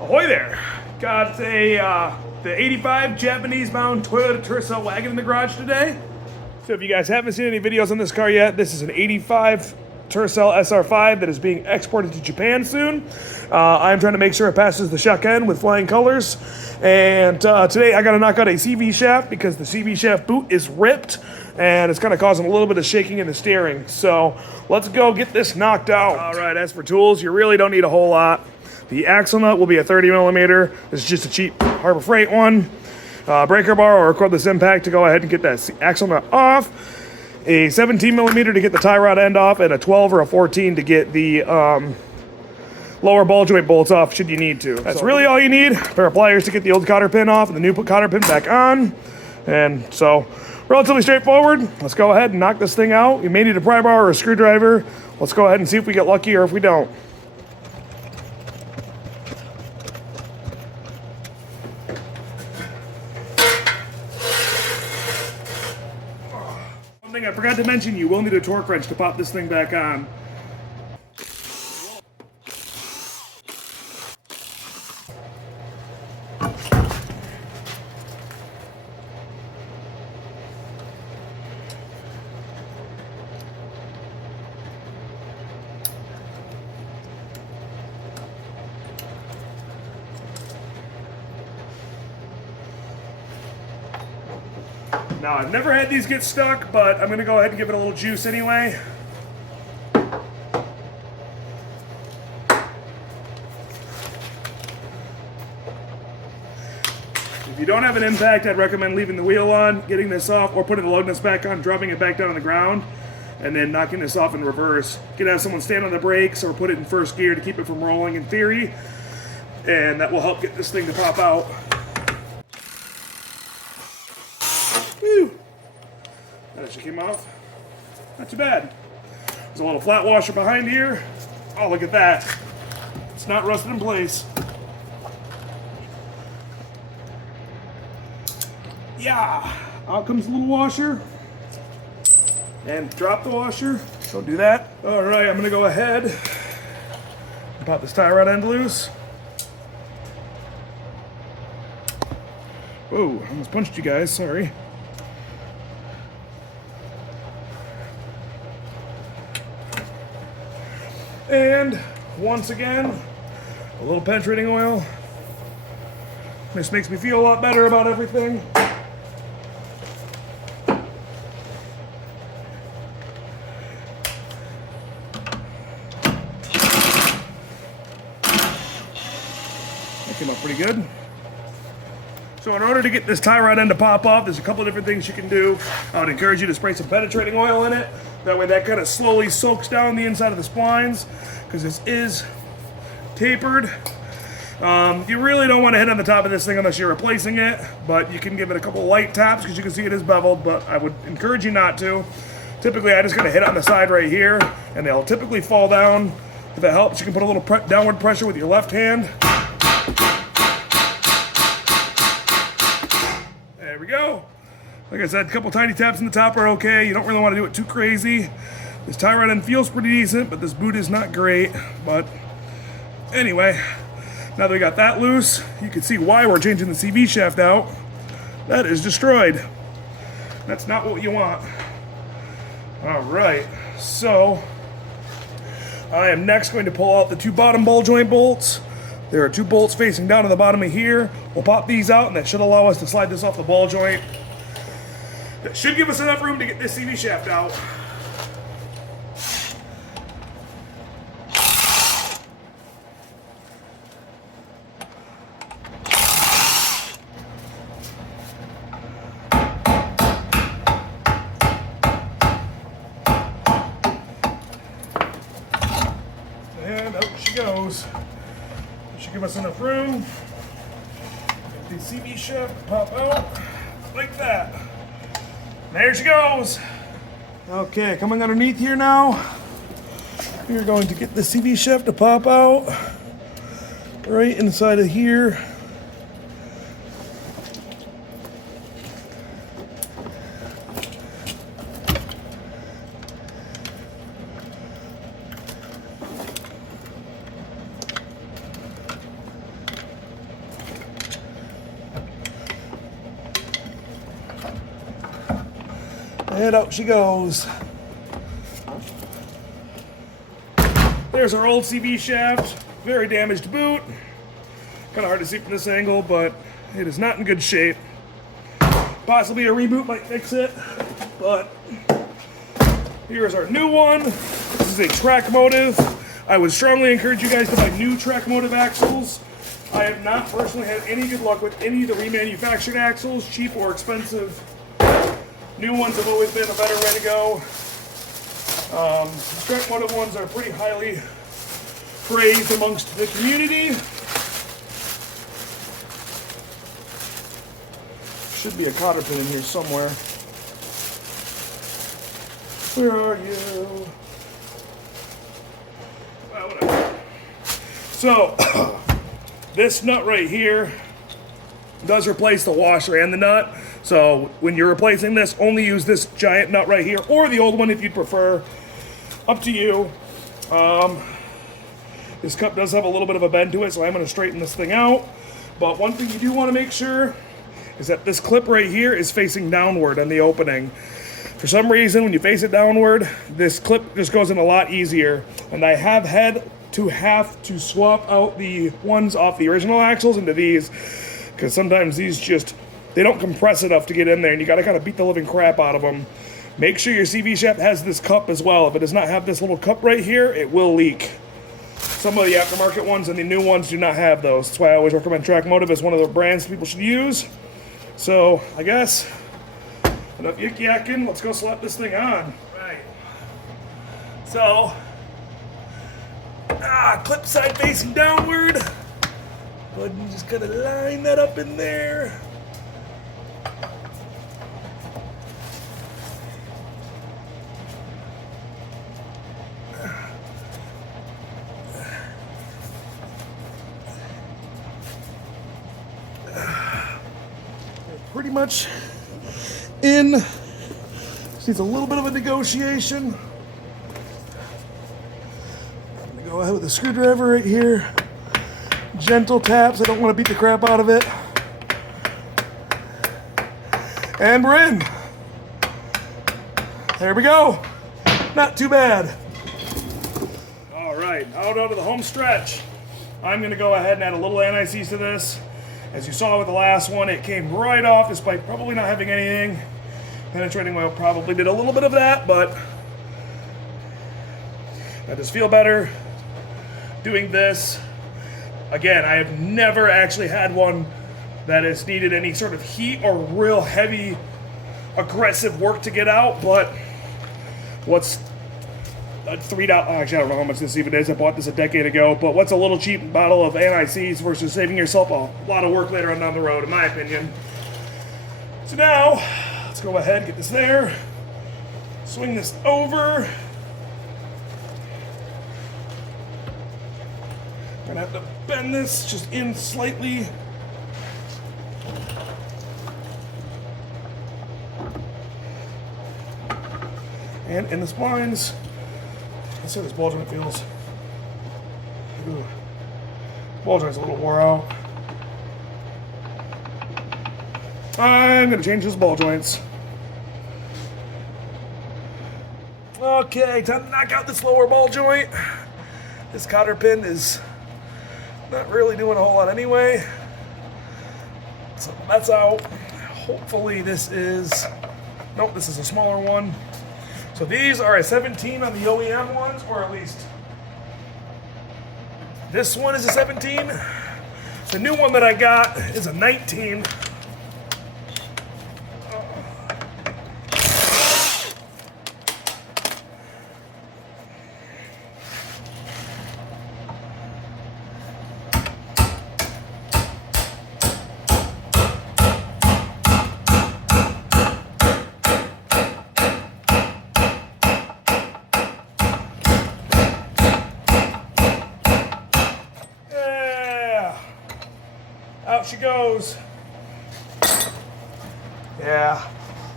Ahoy there! Got the 85 Japanese-bound Toyota Tercel wagon in the garage today. So if you guys haven't seen any videos on this car yet, this is an 85 Tercel SR5 that is being exported to Japan soon. I'm trying to make sure it passes the Shaken with flying colors. And today I got to knock out a CV shaft because the CV shaft boot is ripped and it's kind of causing a little bit of shaking in the steering. So let's go get this knocked out. All right, as for tools, you really don't need a whole lot. The axle nut will be a 30 millimeter. This is just a cheap Harbor Freight one. Breaker bar or cordless impact to go ahead and get that axle nut off. A 17 millimeter to get the tie rod end off, and a 12 or a 14 to get the lower ball joint bolts off should you need to. That's really all you need. A pair of pliers to get the old cotter pin off and the new cotter pin back on. And so, relatively straightforward. Let's go ahead and knock this thing out. You may need a pry bar or a screwdriver. Let's go ahead and see if we get lucky or if we don't. One thing I forgot to mention, you will need a torque wrench to pop this thing back on. Now, I've never had these get stuck, but I'm going to go ahead and give it a little juice anyway. If you don't have an impact, I'd recommend leaving the wheel on, getting this off, or putting the lug nuts back on, dropping it back down on the ground, and then knocking this off in reverse. You can have someone stand on the brakes or put it in first gear to keep it from rolling in theory, and that will help get this thing to pop out. Whew. That actually came off. Not too bad. There's a little flat washer behind here. Oh, look at that. It's not rusted in place. Yeah. Out comes the little washer. And drop the washer. Don't do that. All right, I'm gonna go ahead and pop this tie rod end loose. Whoa, I almost punched you guys, sorry. And once again, a little penetrating oil. This makes me feel a lot better about everything. That came out pretty good. So in order to get this tie rod end to pop off, there's a couple different things you can do. I would encourage you to spray some penetrating oil in it. That way that kind of slowly soaks down the inside of the splines, because this is tapered. You really don't want to hit on the top of this thing unless you're replacing it, but you can give it a couple light taps because you can see it is beveled, but I would encourage you not to. Typically I just gotta hit on the side right here and they'll typically fall down. If it helps, you can put a little downward pressure with your left hand. There we go. Like I said, a couple tiny taps in the top are okay. You don't really want to do it too crazy. This tie rod end feels pretty decent, but this boot is not great. But anyway, now that we got that loose, you can see why we're changing the CV shaft out. That is destroyed. That's not what you want. All right, so I am next going to pull out the two bottom ball joint bolts. There are two bolts facing down to the bottom of here. We'll pop these out and that should allow us to slide this off the ball joint. That should give us enough room to get this CV shaft out. And out she goes. That should give us enough room. Get the CV shaft pop out like that. There she goes. Okay, coming underneath here now. We're going to get the CV shaft to pop out right inside of here. And out she goes. There's our old CV shaft. Very damaged boot. Kind of hard to see from this angle, but it is not in good shape. Possibly a reboot might fix it, but here's our new one. This is a TRAKMOTIVE. I would strongly encourage you guys to buy new TRAKMOTIVE axles. I have not personally had any good luck with any of the remanufactured axles, cheap or expensive. New ones have always been a better way to go. TRAKMOTIVE ones are pretty highly praised amongst the community. Should be a cotter pin in here somewhere. Where are you? Well, whatever. So, this nut right here does replace the washer and the nut. So when you're replacing this, only use this giant nut right here, or the old one if you'd prefer. Up to you. This cup does have a little bit of a bend to it, so I'm going to straighten this thing out. But one thing you do want to make sure is that this clip right here is facing downward on the opening. For some reason, when you face it downward, this clip just goes in a lot easier. And I have to swap out the ones off the original axles into these, because sometimes these just, they don't compress enough to get in there, and you gotta kind of beat the living crap out of them. Make sure your CV shaft has this cup as well. If it does not have this little cup right here, it will leak. Some of the aftermarket ones and the new ones do not have those. That's why I always recommend TRAKMOTIVE as one of the brands people should use. So, I guess, enough yik-yakking, let's go slap this thing on. Right. So, clip side facing downward. But you just gotta line that up in there. Pretty much in. Just needs a little bit of a negotiation. I'm gonna go ahead with the screwdriver right here. Gentle taps, I don't want to beat the crap out of it. And we're in. There we go. Not too bad. All right, out onto the home stretch. I'm gonna go ahead and add a little anti-seize to this. As you saw with the last one, it came right off despite probably not having anything. Penetrating oil probably did a little bit of that, but that does feel better doing this. Again, I have never actually had one that has needed any sort of heat or real heavy, aggressive work to get out, but what's $3, actually I don't know how much this even is, I bought this a decade ago, but what's a little cheap bottle of anti-seize versus saving yourself a lot of work later on down the road, in my opinion. So now, let's go ahead and get this there, swing this over. Gonna have to bend this just in slightly. And in the splines. Let's see how this ball joint feels. Ooh. Ball joint's a little wore out. I'm gonna change those ball joints. Okay, time to knock out this lower ball joint. This cotter pin is not really doing a whole lot anyway. So that's out. Hopefully this is, nope, this is a smaller one. So these are a 17 on the OEM ones, or at least this one is a 17. The new one that I got is a 19. Out she goes. Yeah,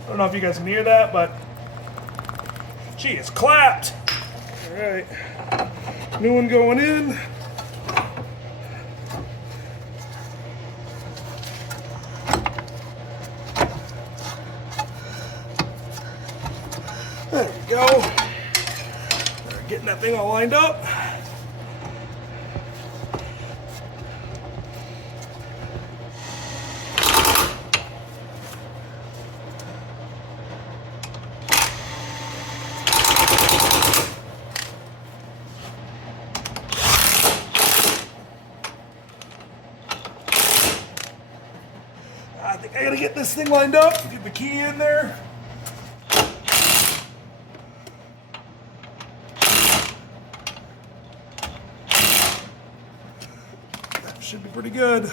I don't know if you guys can hear that, but she is clapped. All right, new one going in. go. Getting that thing all lined up. I think I gotta get this thing lined up, get the key in there. That should be pretty good.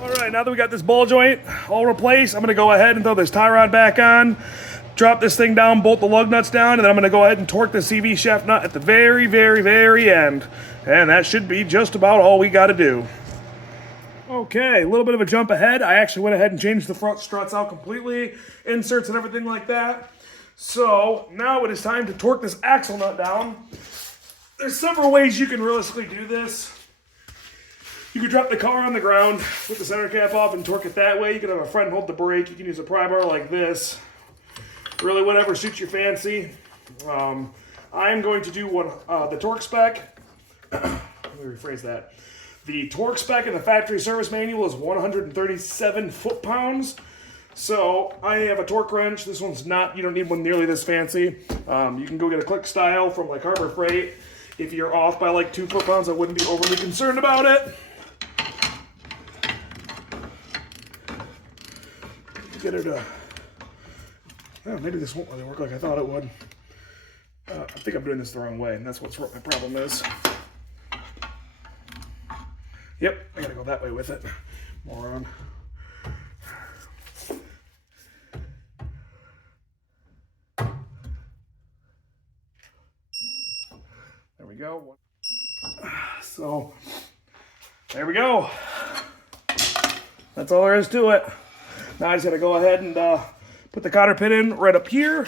All right, now that we got this ball joint all replaced, I'm gonna go ahead and throw this tie rod back on, drop this thing down, bolt the lug nuts down, and then I'm gonna go ahead and torque the CV shaft nut at the very, very, very end. And that should be just about all we gotta do. Okay, a little bit of a jump ahead. I actually went ahead and changed the front struts out completely, inserts and everything like that. So now it is time to torque this axle nut down. There's several ways you can realistically do this. You could drop the car on the ground, put the center cap off and torque it that way. You could have a friend hold the brake. You can use a pry bar like this. Really whatever suits your fancy. I'm going to do the torque spec. Let me rephrase that. The torque spec in the factory service manual is 137 foot-pounds. So I have a torque wrench. This one's not, you don't need one nearly this fancy. You can go get a click style from like Harbor Freight. If you're off by like 2 foot-pounds, I wouldn't be overly concerned about it. Get her to, oh, maybe this won't really work like I thought it would. I think I'm doing this the wrong way, and that's what my problem is. Yep, I gotta go that way with it. Moron. There we go. So, there we go. That's all there is to it. Now I just gotta go ahead and put the cotter pin in right up here.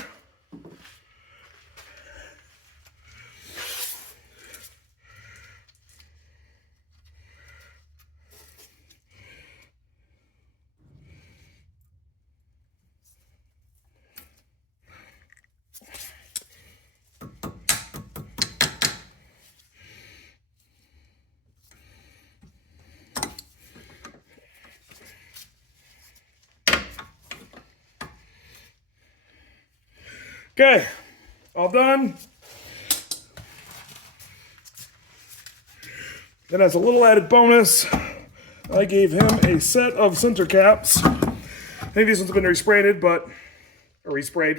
Okay, all done. Then as a little added bonus, I gave him a set of center caps. I think these ones have been resprayed,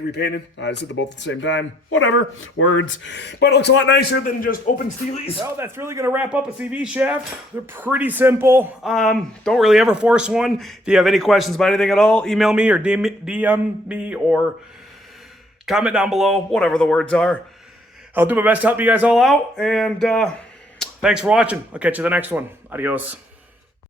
repainted. I just did them both at the same time. Whatever, words. But it looks a lot nicer than just open steelies. Well, that's really gonna wrap up a CV shaft. They're pretty simple. Don't really ever force one. If you have any questions about anything at all, email me or DM me or comment down below, whatever the words are. I'll do my best to help you guys all out, and thanks for watching. I'll catch you in the next one. Adios.